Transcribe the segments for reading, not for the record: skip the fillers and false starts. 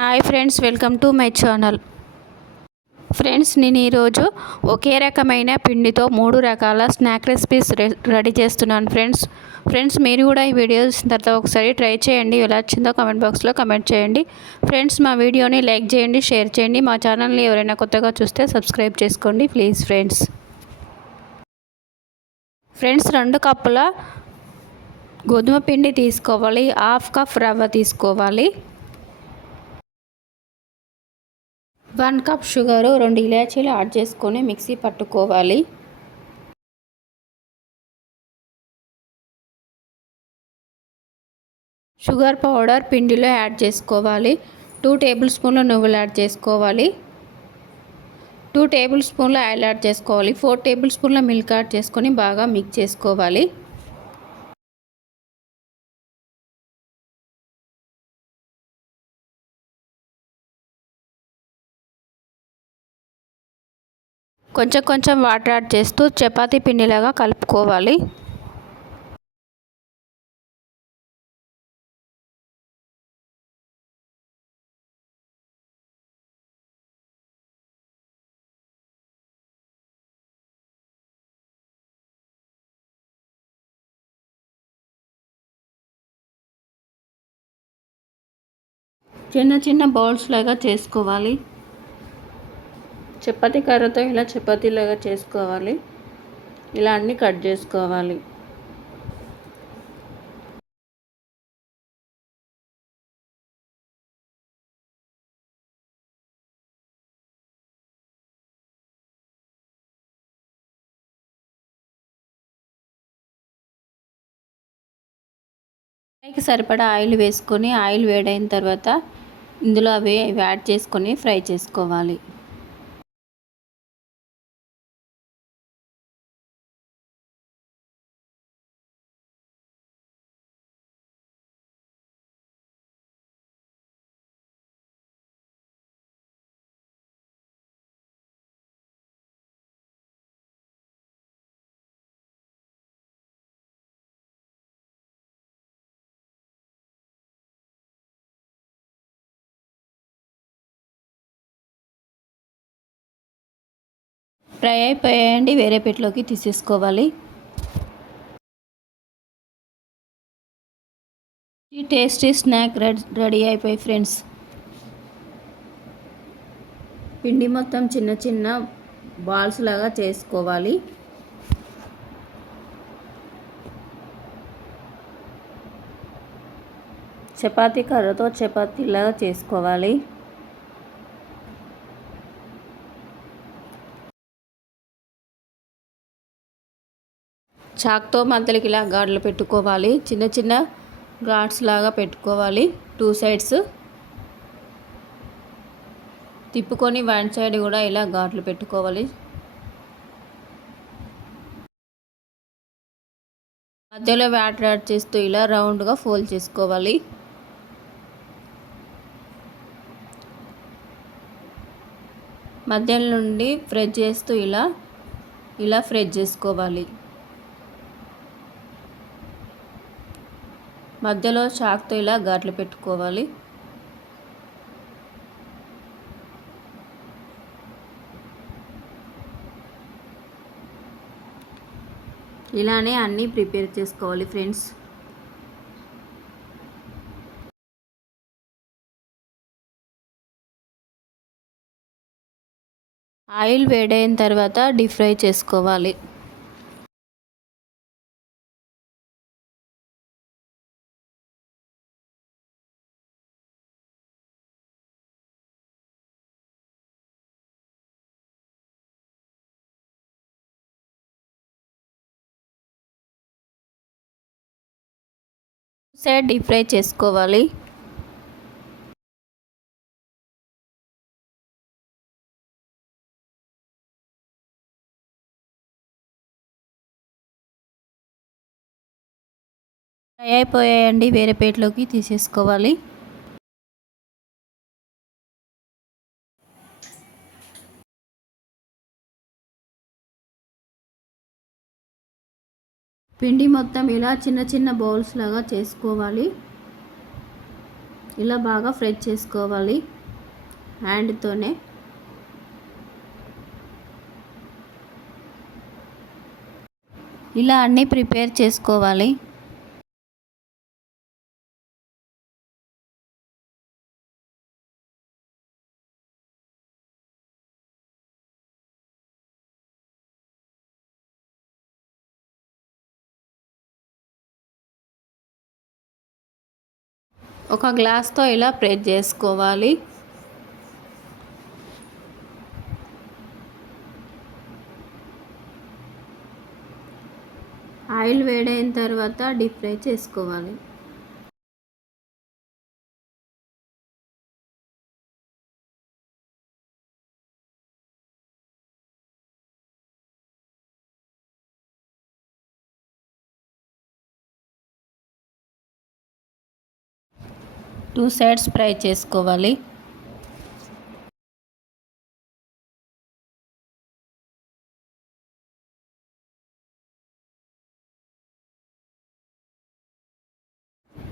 Hi friends, welcome to my channel. Friends, నేను ఈరోజు ఒకే రకమైన పిండితో 3 రకాల స్నాక్ రెసిపీస్ రెడీ చేస్తున్నాను. ఫ్రెండ్స్ మీరు కూడా ఈ వీడియో చూసిన తర్వాత ఒకసారి ట్రై చేయండి. ఎలా వచ్చిందో కామెంట్ బాక్స్లో కామెంట్ చేయండి. ఫ్రెండ్స్, మా వీడియోని లైక్ చేయండి, షేర్ చేయండి. మా ఛానల్ని ఎవరైనా కొత్తగా చూస్తే సబ్స్క్రైబ్ చేసుకోండి ప్లీజ్. ఫ్రెండ్స్ 2 కప్పుల గోధుమ పిండి తీసుకోవాలి. హాఫ్ కప్ రవ్వ తీసుకోవాలి. 1 కప్ షుగరు, 2 ఇలాచీలు యాడ్ చేసుకొని మిక్సీ పట్టుకోవాలి. షుగర్ పౌడర్ పిండిలో యాడ్ చేసుకోవాలి. 2 టేబుల్ స్పూన్ల నువ్వులు యాడ్ చేసుకోవాలి. 2 టేబుల్ స్పూన్ల ఆయిల్ యాడ్ చేసుకోవాలి. 4 టేబుల్ స్పూన్ల మిల్క్ యాడ్ చేసుకొని బాగా మిక్స్ చేసుకోవాలి. కొంచెం వాటర్ యాడ్ చేస్తూ చపాతీ పిండిలాగా కలుపుకోవాలి. చిన్న బౌల్స్ లాగా చేసుకోవాలి. చపాతీ కర్రతో ఇలా చపాతీలాగా చేసుకోవాలి. ఇలా అన్నీ కట్ చేసుకోవాలి. సరిపడా ఆయిల్ వేసుకొని ఆయిల్ వేడైన తర్వాత ఇందులో అవి యాడ్ చేసుకొని ఫ్రై చేసుకోవాలి. ఫ్రై అయిపోయాయండి, వేరే ప్లేట్లోకి తీసేసుకోవాలి. ఈ టేస్టీ స్నాక్ రెడీ అయిపోయి ఫ్రెండ్స్. పిండి మొత్తం చిన్న బాల్స్ లాగా చేసుకోవాలి. చపాతీ కర్రతో చపాతీలాగా చేసుకోవాలి. చాక్తో మధ్యలోకి ఇలా గాడ్లు పెట్టుకోవాలి. చిన్న గాడ్స్ లాగా పెట్టుకోవాలి. 2 సైడ్స్ తిప్పుకొని 1 సైడ్ కూడా ఇలా గాట్లు పెట్టుకోవాలి. మధ్యలో వాటర్ యాడ్ చేస్తూ ఇలా రౌండ్గా ఫోల్డ్ చేసుకోవాలి. మధ్యలో నుండి ఫ్రై చేస్తూ ఇలా ఫ్రై చేసుకోవాలి. మధ్యలో చాక్తో ఇలా ఘాట్లు పెట్టుకోవాలి. ఇలానే అన్నీ ప్రిపేర్ చేసుకోవాలి ఫ్రెండ్స్. ఆయిల్ వేడైన తర్వాత డీప్ ఫ్రై చేసుకోవాలి. సైడ్ డీప్ ఫ్రై చేసుకోవాలి. ఫ్రై అయిపోయాయండి, వేరే ప్లేట్లోకి తీసేసుకోవాలి. పిండి మొత్తం ఇలా చిన్న బౌల్స్ లాగా చేసుకోవాలి. ఇలా బాగా ఫ్రై చేసుకోవాలి హ్యాండ్తోనే. ఇలా అన్నీ ప్రిపేర్ చేసుకోవాలి. ఒక గ్లాస్తో ఇలా ప్రెస్ చేసుకోవాలి. ఆయిల్ వేడైన తర్వాత డీప్ ఫ్రై చేసుకోవాలి. టూ సైడ్స్ ఫ్రై చేసుకోవాలి.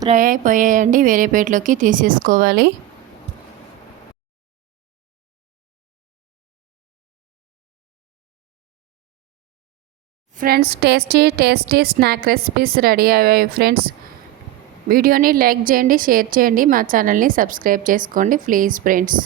ఫ్రై అయిపోయాయండి, వేరే ప్లేట్లోకి తీసేసుకోవాలి. Friends, tasty snack recipes ready అయ్యాయి. ఫ్రెండ్స్, వీడియోని లైక్ చేయండి, షేర్ చేయండి, మా ఛానల్ని సబ్స్క్రైబ్ చేసుకోండి ప్లీజ్ ఫ్రెండ్స్.